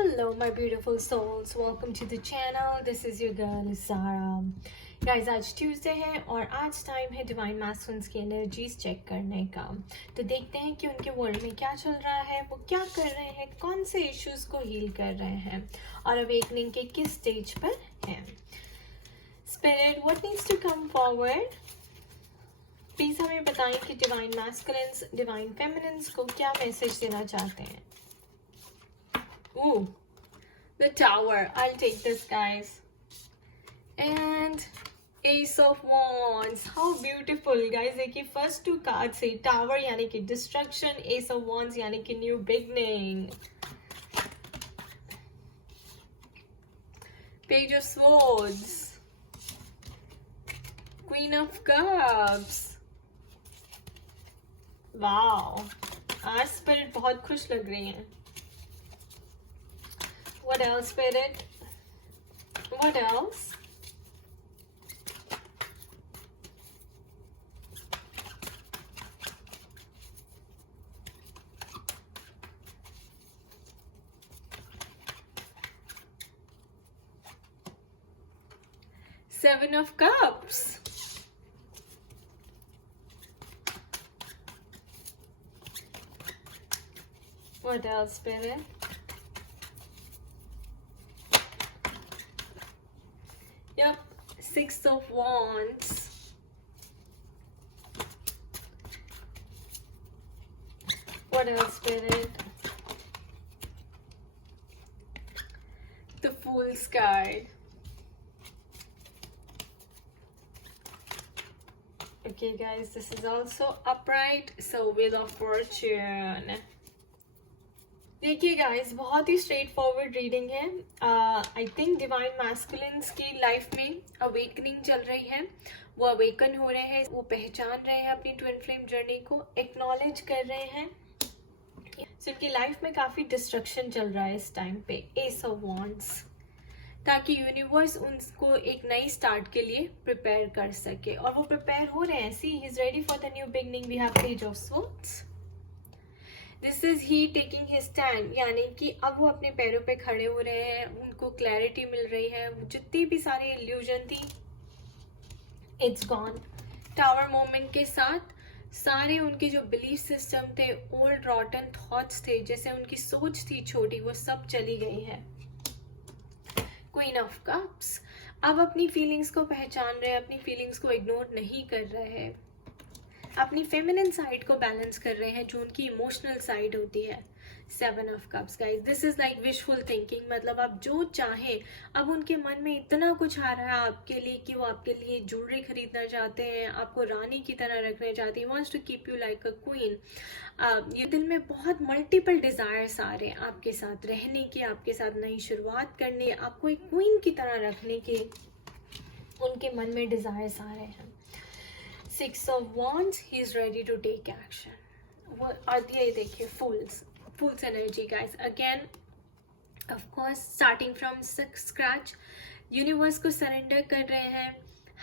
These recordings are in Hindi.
Hello, my beautiful souls. Welcome to the channel. This is your girl, Zara. Guys, आज ट्यूसडे है और आज टाइम है डिवाइन मैस्कुलिन्स की एनर्जीज चेक करने का। तो देखते हैं कि उनके वर्ल्ड में क्या चल रहा है, वो क्या कर रहे हैं, कौन से इश्यूज को हील कर रहे हैं और अवेकनिंग के किस स्टेज पर हैं। Spirit, what needs to come forward? Please हमें बताएं कि डिवाइन मैस्कुलिन्स डिवाइन फेमिनिन्स को क्या मैसेज देना चाहते हैं। Ooh, the Tower. I'll take this, guys. And Ace of Wands. How beautiful, guys. देखिए first two cards से Tower यानी कि destruction, Ace of Wands यानी कि new beginning. Page of Swords. Queen of Cups. Wow. आज स्पिरिट बहुत खुश लग रही हैं. What else, Spirit? What else? Seven of Cups. What else, Spirit? Yep, Six of Wands. What else, Spirit? The Fool's card. Okay, guys, this is also upright, so Wheel of Fortune. देखिए गाइस, बहुत ही स्ट्रेट फॉरवर्ड रीडिंग है. आई थिंक डिवाइन मैस्कुलिन्स की लाइफ में अवेकनिंग चल रही है. वो अवेकन हो रहे हैं, वो पहचान रहे हैं अपनी ट्विन फ्लेम जर्नी को, एक्नॉलेज कर रहे हैं. so, उनकी लाइफ में काफ़ी डिस्ट्रक्शन चल रहा है इस टाइम पे. एस ऑफ वॉन्ड्स, ताकि यूनिवर्स उनको एक नई स्टार्ट के लिए प्रिपेयर कर सके और वो प्रिपेयर हो रहे हैं. See, he is ready for the new beginning. We have page of swords. This is he taking his stand, यानी कि अब वो अपने पैरों पे खड़े हो रहे हैं, उनको क्लैरिटी मिल रही है. जितनी भी सारी इल्यूजन थी, इट्स गॉन. टावर मोमेंट के साथ सारे उनके जो बिलीफ सिस्टम थे, ओल्ड रॉटन थॉट्स थे, जैसे उनकी सोच थी छोटी, वो सब चली गई है. क्वीन ऑफ कप्स अब अपनी फीलिंग्स को पहचान रहे हैं, अपनी फीलिंग्स को इग्नोर नहीं कर रहे हैं, अपनी फेमिनिन साइड को बैलेंस कर रहे हैं, जो उनकी इमोशनल साइड होती है. Seven of cups guys, this is like wishful thinking. मतलब आप जो चाहें, अब उनके मन में इतना कुछ आ रहा है आपके लिए कि वो आपके लिए ज्वेलरी खरीदना चाहते हैं, आपको रानी की तरह रखना चाहते हैं. Wants to keep you like a queen. ये दिल में बहुत मल्टीपल डिजायर्स आ रहे हैं आपके साथ रहने के, आपके साथ नई शुरुआत करने, आपको एक क्वीन की तरह रखने के उनके मन में डिजायर्स आ रहे हैं. Six of Wands, he is ready to take action. वो आती है, देखिए fools energy guys. Again, of course, starting from scratch, universe को सरेंडर कर रहे हैं,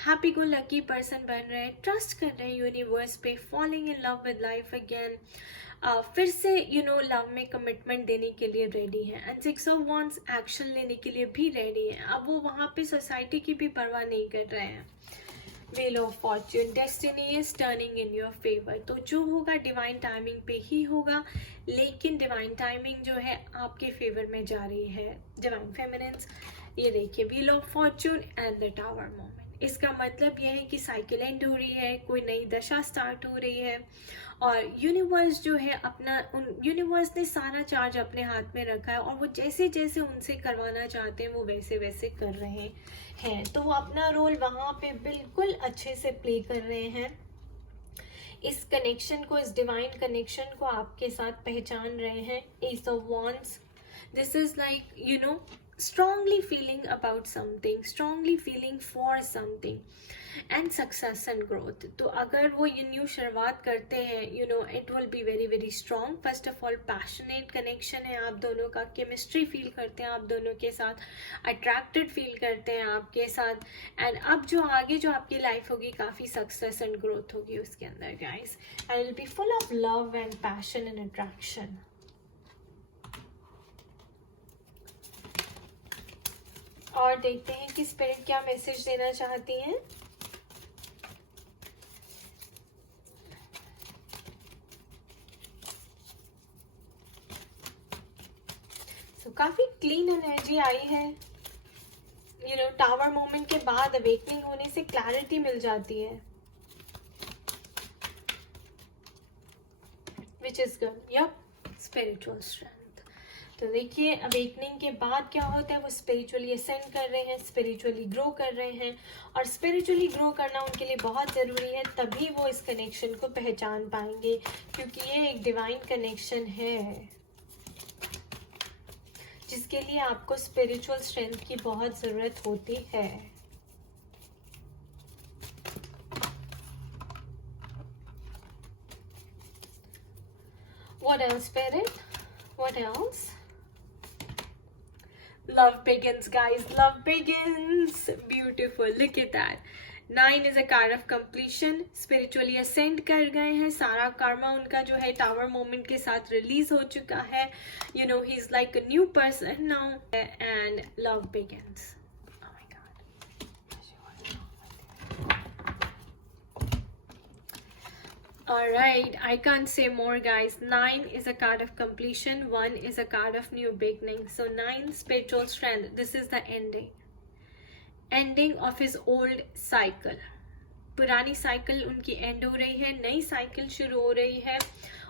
हैप्पी को लकी पर्सन बन रहे हैं, ट्रस्ट कर रहे हैं यूनिवर्स पे, falling in love with life again. फिर से लव में कमिटमेंट देने के लिए रेडी है. And six of wands action लेने के लिए भी रेडी है. अब वो वहाँ पे सोसाइटी की भी परवाह नहीं कर रहे हैं. Wheel of Fortune, Destiny is turning in your favor. तो जो होगा डिवाइन टाइमिंग पे ही होगा, लेकिन डिवाइन टाइमिंग जो है आपके फेवर में जा रही है. डिवाइन फेमिनिन्स, ये देखिए Wheel of Fortune and the Tower moment. इसका मतलब यह है कि साइकिल एंड हो रही है, कोई नई दशा स्टार्ट हो रही है और यूनिवर्स जो है यूनिवर्स ने सारा चार्ज अपने हाथ में रखा है और वो जैसे जैसे उनसे करवाना चाहते हैं वो वैसे वैसे कर रहे हैं. तो वो अपना रोल वहाँ पे बिल्कुल अच्छे से प्ले कर रहे हैं. इस कनेक्शन को, इस डिवाइन कनेक्शन को आपके साथ पहचान रहे हैं. S of wands, this is like strongly feeling about something, strongly feeling for something and success and growth. तो अगर वो ये न्यू शुरुआत करते हैं, it will be very very strong. First of all, passionate connection है आप दोनों का, chemistry feel करते हैं आप दोनों के साथ, attracted feel करते हैं आपके साथ. and अब जो आगे जो आपकी लाइफ होगी, काफ़ी success and growth होगी उसके अंदर guys, and it will be full of love and passion and attraction. और देखते हैं कि स्पिरिट क्या मैसेज देना चाहती हैं। काफी क्लीन एनर्जी आई है। टावर मोमेंट के बाद अवेकनिंग होने से क्लैरिटी मिल जाती है, which is good. Yup, spiritual strength. तो देखिए अवेकनिंग के बाद क्या होता है, वो स्पिरिचुअली असेंड कर रहे हैं, स्पिरिचुअली ग्रो कर रहे हैं, और स्पिरिचुअली ग्रो करना उनके लिए बहुत ज़रूरी है, तभी वो इस कनेक्शन को पहचान पाएंगे, क्योंकि ये एक डिवाइन कनेक्शन है जिसके लिए आपको स्पिरिचुअल स्ट्रेंथ की बहुत ज़रूरत होती है। What else, Spirit? What else? Love begins, guys. Love begins. Beautiful. Look at that. 9 is a card of completion. Spiritually ascend कर गए हैं, सारा karma उनका जो है टावर मोमेंट के साथ रिलीज हो चुका है। He's like a new person now. And love begins. Oh my God. Alright, I can't say more, guys. 9 is a card of completion. 1 is a card of new beginning. So 9, spiritual strength. This is the ending. Ending of his old cycle. पुरानी साइकिल उनकी एंड हो रही है, नई साइकिल शुरू हो रही है,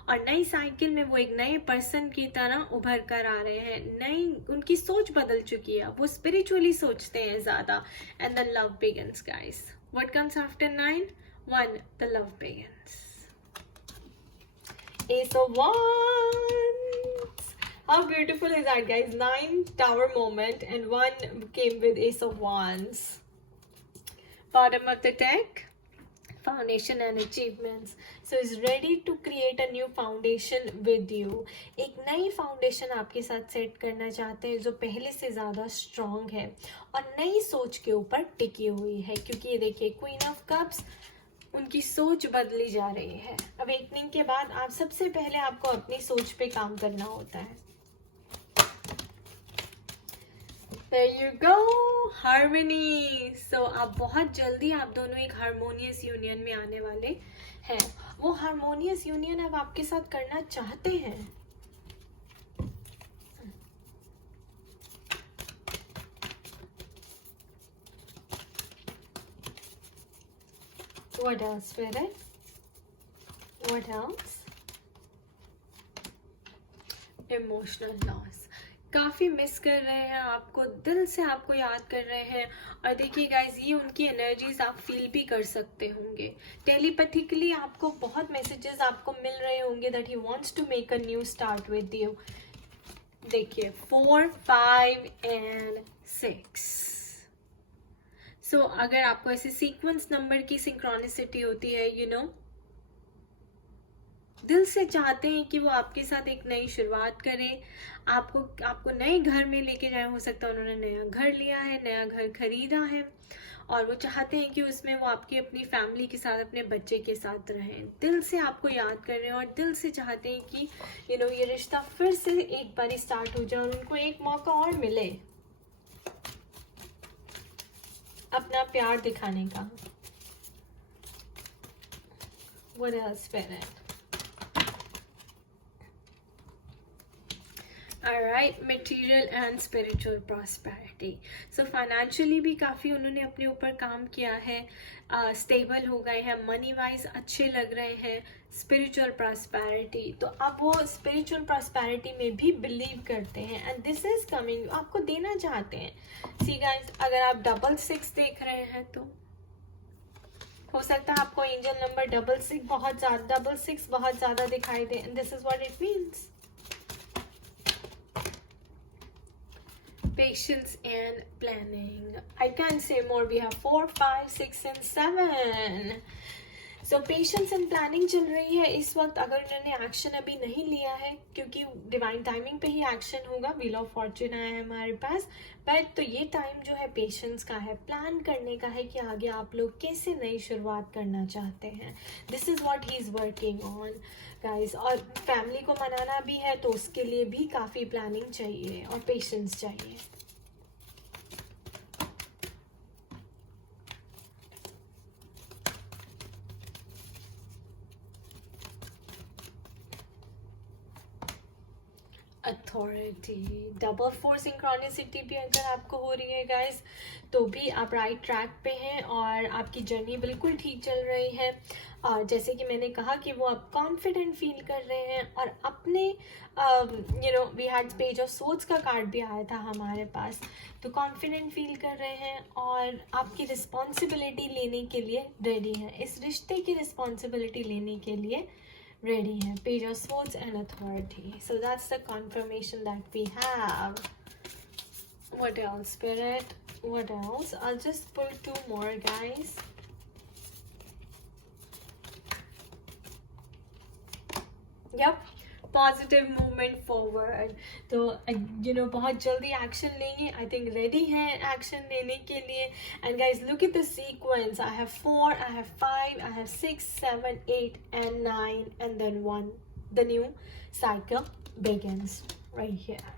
और नई साइकिल में वो एक नए पर्सन की तरह उभर कर आ रहे हैं। नई उनकी सोच बदल चुकी है, वो स्पिरिचुअली सोचते हैं ज़्यादा। And the love begins, guys. What comes after 9? 1, the love begins. Ace of Wands. How beautiful is that, guys? 9 tower moment and 1 came with Ace of Wands. Bottom of the deck, foundation and achievements. So is ready to create a new foundation with you. एक नई फाउंडेशन आपके साथ सेट करना चाहते हैं जो पहले से ज़्यादा स्ट्रॉन्ग है और नई सोच के ऊपर टिकी हुई है, क्योंकि ये देखिए क्वीन ऑफ कप्स, उनकी सोच बदली जा रही है। अवेकनिंग के बाद आप सबसे पहले आपको अपनी सोच पे काम करना होता है। There you go, harmony. So आप बहुत जल्दी आप दोनों एक हारमोनियस यूनियन में आने वाले हैं। वो हारमोनियस यूनियन अब आपके साथ करना चाहते हैं। What else, Spirit? What else? Emotional loss. काफ़ी मिस कर रहे हैं आपको, दिल से आपको याद कर रहे हैं। और देखिए गाइज, ये उनकी एनर्जीज आप फील भी कर सकते होंगे। टेलीपैथिकली आपको बहुत मैसेजेस आपको मिल रहे होंगे that he wants to make a new start with you. देखिए 4, 5 एंड 6। सो अगर आपको ऐसे सीक्वेंस नंबर की सिंक्रोनिसिटी होती है, दिल से चाहते हैं कि वो आपके साथ एक नई शुरुआत करें, आपको नए घर में लेके जाए। हो सकता है उन्होंने नया घर लिया है, नया घर खरीदा है, और वो चाहते हैं कि उसमें वो आपकी अपनी फैमिली के साथ, अपने बच्चे के साथ रहें। दिल से आपको याद कर रहे हैं और दिल से चाहते हैं कि ये रिश्ता फिर से एक बार स्टार्ट हो जाए और उनको एक मौका और मिले अपना प्यार दिखाने का। What else, Spirit? Alright, material and spiritual prosperity. So financially भी काफ़ी उन्होंने अपने ऊपर काम किया है, स्टेबल हो गए हैं, मनी वाइज अच्छे लग रहे हैं। स्पिरिचुअल प्रॉस्पेरिटी, तो अब वो स्पिरिचुअल प्रॉस्पेरिटी में भी बिलीव करते हैं एंड दिस इज कमिंग, आपको देना चाहते हैं। सी गाइस, अगर आप 666 देख रहे हैं तो हो सकता है आपको एंजल नंबर 66 बहुत ज़्यादा दिखाई दे, and this is what it means. Patience and planning. I can't say more. We have 4, 5, 6 and 7. So patience and planning चल रही है इस वक्त। अगर उन्होंने एक्शन अभी नहीं लिया है, क्योंकि डिवाइन टाइमिंग पे ही एक्शन होगा, व्हील ऑफ फॉर्च्यून आया है हमारे पास, बट तो ये टाइम जो है पेशेंस का है, प्लान करने का है कि आगे आप लोग कैसे नई शुरुआत करना चाहते हैं। This is what he is working on guys. और फैमिली को मनाना भी है तो उसके लिए भी काफ़ी प्लानिंग चाहिए और पेशेंस चाहिए। अथॉरिटी, डबल 4 सिंक्रोनिसिटी भी अगर आपको हो रही है गाइस तो भी आप राइट ट्रैक पे हैं और आपकी जर्नी बिल्कुल ठीक चल रही है। और जैसे कि मैंने कहा कि वो आप कॉन्फिडेंट फील कर रहे हैं और अपने we had page of swords का कार्ड भी आया था हमारे पास, तो कॉन्फिडेंट फील कर रहे हैं और आपकी रिस्पॉन्सिबिलिटी लेने के लिए रेडी हैं, इस रिश्ते की रिस्पॉन्सिबिलिटी लेने के लिए ready hai. Page of Swords and authority. So that's the confirmation that we have. What else, Spirit? What else? I'll just pull 2 more, guys. Yep. Positive movement forward, तो बहुत जल्दी एक्शन लेंगे, आई थिंक रेडी है एक्शन लेने के लिए। And guys look at the sequence, I have 4, I have 5, I have 6, 7, 8 and 9 and then 1. The new cycle begins right here.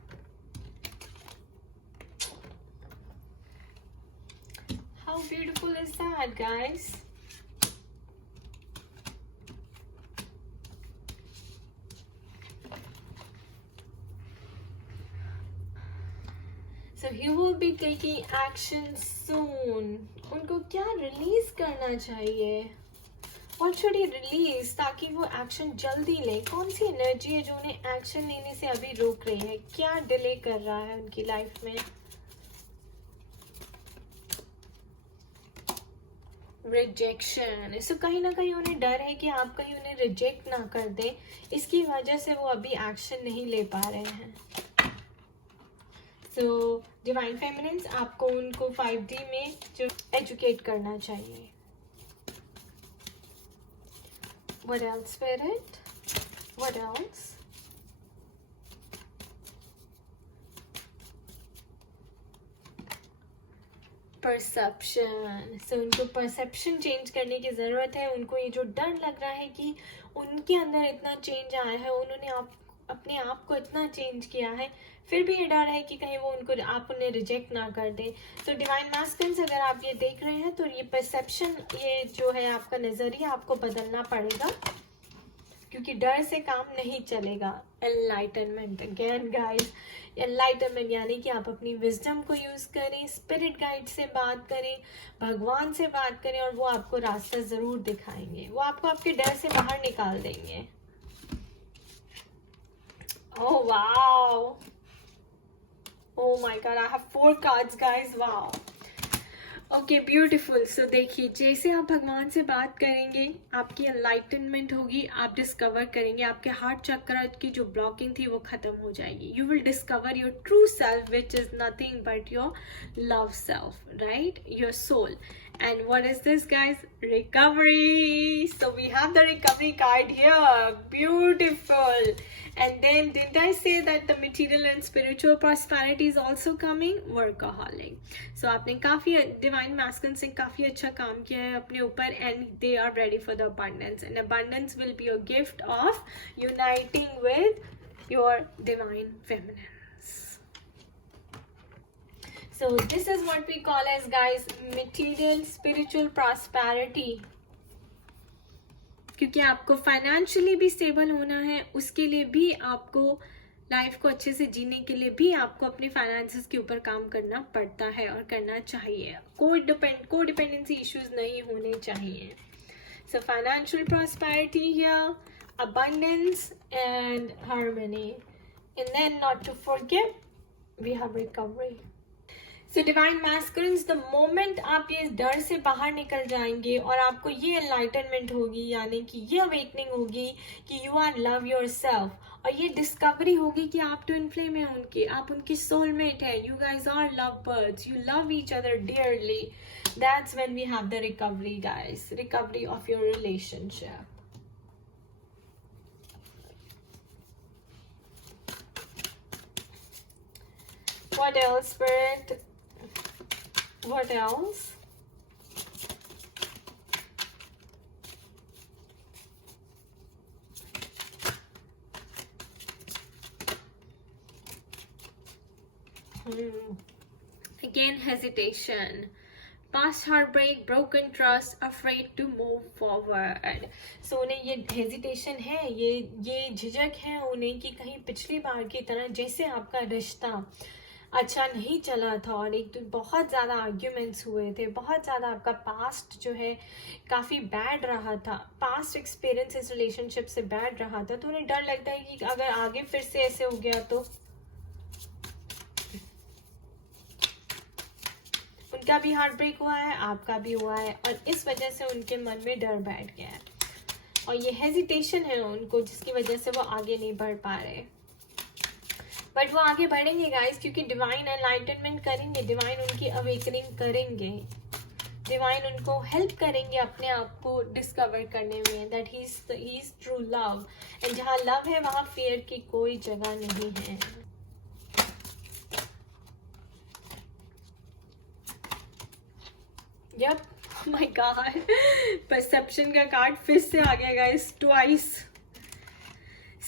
How beautiful is that, guys? So he will be taking action soon. उनको क्या रिलीज करना चाहिए? What should he release ताकि वो एक्शन जल्दी लें? कौन सी एनर्जी है जो उन्हें एक्शन लेने से अभी रोक रही है? क्या डिले कर रहा है उनकी लाइफ में? रिजेक्शन। सो कहीं ना कहीं उन्हें डर है कि आप कहीं उन्हें रिजेक्ट ना कर दें, इसकी वजह से वो अभी एक्शन नहीं ले पा रहे हैं। तो डिवाइन फेमिनिन्स, आपको उनको 5D में जो एजुकेट करना चाहिए। What else, Spirit? What else? Perception. So उनको परसेप्शन चेंज करने की ज़रूरत है। उनको ये जो डर लग रहा है कि उनके अंदर इतना चेंज आया है, उन्होंने अपने आप को इतना चेंज किया है, फिर भी ये डर है कि कहीं वो आप उन्हें रिजेक्ट ना कर दें। तो डिवाइन मैस्कुलिन्स, अगर आप ये देख रहे हैं तो ये परसेप्शन, ये जो है आपका नज़रिया आपको बदलना पड़ेगा, क्योंकि डर से काम नहीं चलेगा। एनलाइटनमेंट, अगेन गाइस, एनलाइटनमेंट यानी कि आप अपनी विजडम को यूज़ करें, स्पिरिट गाइड से बात करें, भगवान से बात करें और वो आपको रास्ता ज़रूर दिखाएंगे, वो आपको आपके डर से बाहर निकाल देंगे। Oh wow! Oh my god, I have 4 cards, guys. Wow. Okay, beautiful. So देखिए, जैसे आप भगवान से बात करेंगे, आपकी एनलाइटनमेंट होगी, आप डिस्कवर करेंगे, आपके हार्ट चक्र की जो ब्लॉकिंग थी वो खत्म हो जाएगी। You will discover your true self, which is nothing but your love self, right? Your soul. And what is this, guys? Recovery. So we have the recovery card here. Beautiful. And then didn't I say that the material and spiritual prosperity is also coming? Workaholic. So आपने काफ़ी divine masculine से काफ़ी अच्छा काम किया है अपने ऊपर, and they are ready for the abundance. And abundance will be a gift of uniting with your divine feminine. So this is what we call as, guys, material spiritual prosperity. क्योंकि आपको फाइनेंशियली भी स्टेबल होना है, उसके लिए भी आपको लाइफ को अच्छे से जीने के लिए भी आपको अपने फाइनेंसेस के ऊपर काम करना पड़ता है और करना चाहिए। कोडिपेंडेंसी इश्यूज नहीं होने चाहिए। So financial prosperity here, abundance and harmony, and then not to forget we have recovery. So divine masculines, the moment आप ये डर से बाहर निकल जाएंगे और आपको ये एनलाइटनमेंट होगी, यानी कि ये अवेकनिंग होगी कि you are love yourself, और ये डिस्कवरी होगी कि आप ट्विन फ्लेम है उनके, आप उनकी सोलमेट है, you guys are love birds, you love each other dearly, that's when we have the recovery, guys, recovery of your relationship. What else, Spirit? What else? Again, hesitation. past heartbreak, broken trust, afraid to move forward. So उन्हें ये hesitation है, ये झिझक है उन्हें कि कहीं पिछली बार की तरह जैसे आपका रिश्ता अच्छा नहीं चला था और एक तो बहुत ज़्यादा आर्ग्यूमेंट्स हुए थे, बहुत ज़्यादा आपका पास्ट जो है काफ़ी बैड रहा था, पास्ट एक्सपीरियंस इस रिलेशनशिप से बैड रहा था, तो उन्हें डर लगता है कि अगर आगे फिर से ऐसे हो गया तो उनका भी हार्ट ब्रेक हुआ है, आपका भी हुआ है और इस वजह से उनके मन में डर बैठ गया है और ये हेजिटेशन है उनको जिसकी वजह से वो आगे नहीं बढ़ पा रहे। बट वो आगे बढ़ेंगे गाइस क्योंकि डिवाइन एनलाइटनमेंट करेंगे, डिवाइन उनकी अवेकनिंग करेंगे, डिवाइन उनको हेल्प करेंगे अपने आप को डिस्कवर करने में that he is true love and जहाँ लव है वहाँ फियर की कोई जगह नहीं है। Yep, oh my God, perception का कार्ड फिर से आ गया guys twice.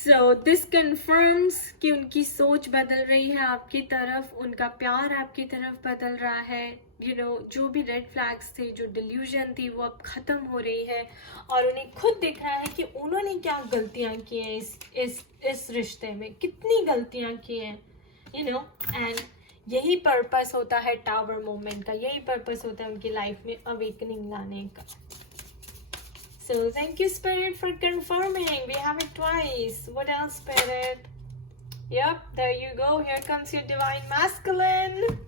So this confirms कि उनकी सोच बदल रही है आपकी तरफ, उनका प्यार आपकी तरफ बदल रहा है। You know, जो भी रेड फ्लैग्स थे, जो डिल्यूजन थी वो अब खत्म हो रही है और उन्हें खुद दिख रहा है कि उन्होंने क्या गलतियां की हैं इस रिश्ते में, कितनी गलतियां की हैं, you know, and यही पर्पस होता है टावर मोमेंट का, यही पर्पस होता है उनकी लाइफ में अवेकनिंग लाने का। So thank you Spirit for confirming. We have it twice. What else Spirit? Yep, there you go. Here comes your divine masculine.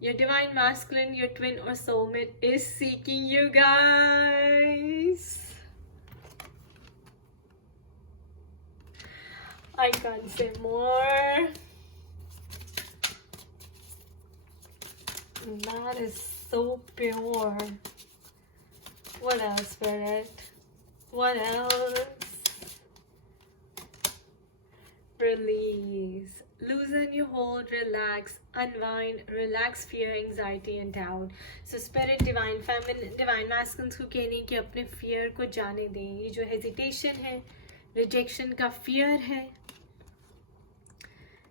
Your divine masculine, your twin or soulmate is seeking you guys. I can't say more. That is so pure. What else, Spirit? What else? Release. Loosen your hold, relax, unwind, relax fear, anxiety and doubt. So Spirit, Divine Feminine, Divine Masculines को कहने कि अपने fear को जाने दें। ये जो hesitation है, rejection का fear है,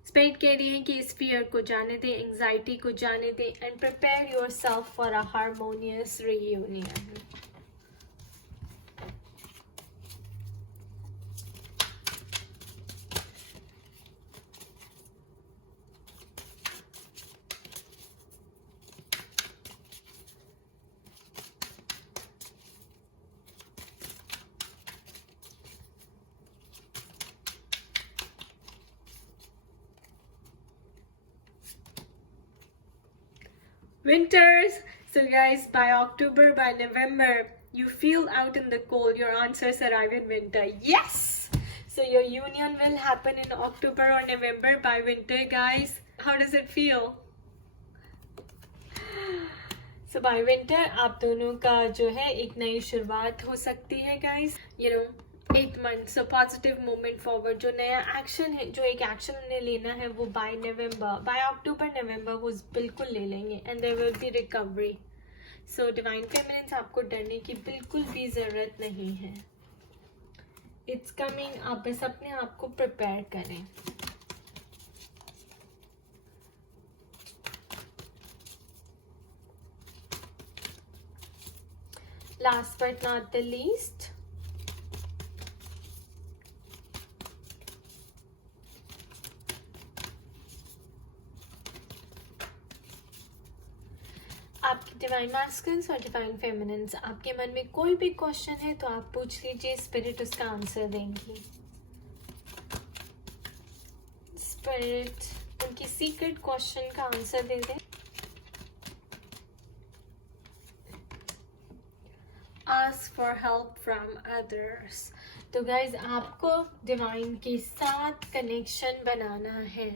Spirit कह रही है कि इस fear को जाने दें, anxiety को जाने दें and prepare yourself for a harmonious reunion. Winters. So guys, by October, by November, you feel out in the cold. Your answers arrive in winter. Yes! So your union will happen in October or November by winter, guys. How does it feel? So by winter, आप दोनों का जो है एक नई शुरुआत हो सकती है, guys. You know, 8 months, so positive movement forward. जो नया एक्शन है, जो एक एक्शन उन्हें लेना है वो बाय नवंबर, बाय अक्टूबर नवंबर वो बिल्कुल ले लेंगे and there will be recovery. So divine feminines, आपको डरने की बिल्कुल भी ज़रूरत नहीं है, इट्स कमिंग। आप बस अपने आप को प्रिपेयर करें। Last but not the least, आपके डिवाइन मैस्कुलिन्स और डिवाइन फेमिनिन्स, आपके मन में कोई भी क्वेश्चन है तो आप पूछ लीजिए, स्पिरिट उसका आंसर देंगी। स्पिरिट उनकी सीक्रेट क्वेश्चन का answer they they. Ask for help from others. तो गाइज आपको डिवाइन के साथ कनेक्शन बनाना है,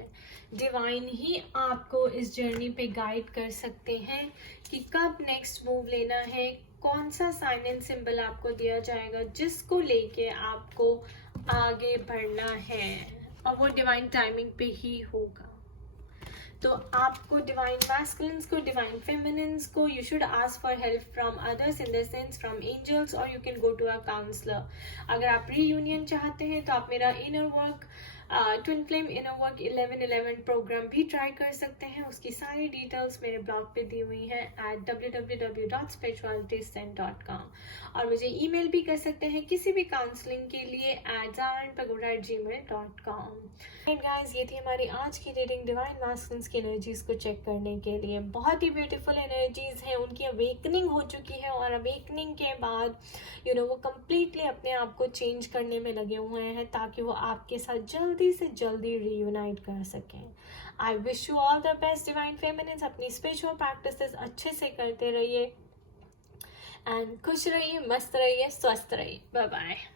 डिवाइन ही आपको इस जर्नी पे गाइड कर सकते हैं कि कब नेक्स्ट मूव लेना है, कौन सा साइन एंड सिंबल आपको दिया जाएगा जिसको लेके आपको आगे बढ़ना है, और वो डिवाइन टाइमिंग पे ही होगा। तो आपको डिवाइन मैस्कुलिन्स को, डिवाइन फेमिनिन्स को, you should ask for help from others, in the sense from angels, और you can go to a counsellor. अगर आप रीयूनियन चाहते हैं तो आप मेरा inner work twin flame inner work 1111 program भी ट्राई कर सकते हैं। उसकी सारी डिटेल्स मेरे ब्लॉग पे दी हुई हैं at www.spiritualityzen.com, और मुझे ईमेल भी कर सकते हैं किसी भी काउंसलिंग के लिए @zaranpagoda@gmail.com। गाइस, ये थी हमारी आज की रीडिंग डिवाइन मास्कुलिन्स की एनर्जीज को चेक करने के लिए। बहुत ही ब्यूटीफुल एनर्जीज हैं, उनकी अवेकनिंग हो चुकी है और अवेकनिंग के बाद वो कंप्लीटली अपने आप को चेंज करने में लगे हुए हैं ताकि वो आपके साथ जल्दी से जल्दी रीयूनाइट कर सकें। I wish you all the best divine feminines. अपनी स्पिरिचुअल प्रैक्टिसेस अच्छे से करते रहिए एंड खुश रहिए, मस्त रहिए, स्वस्थ रहिए। Bye bye.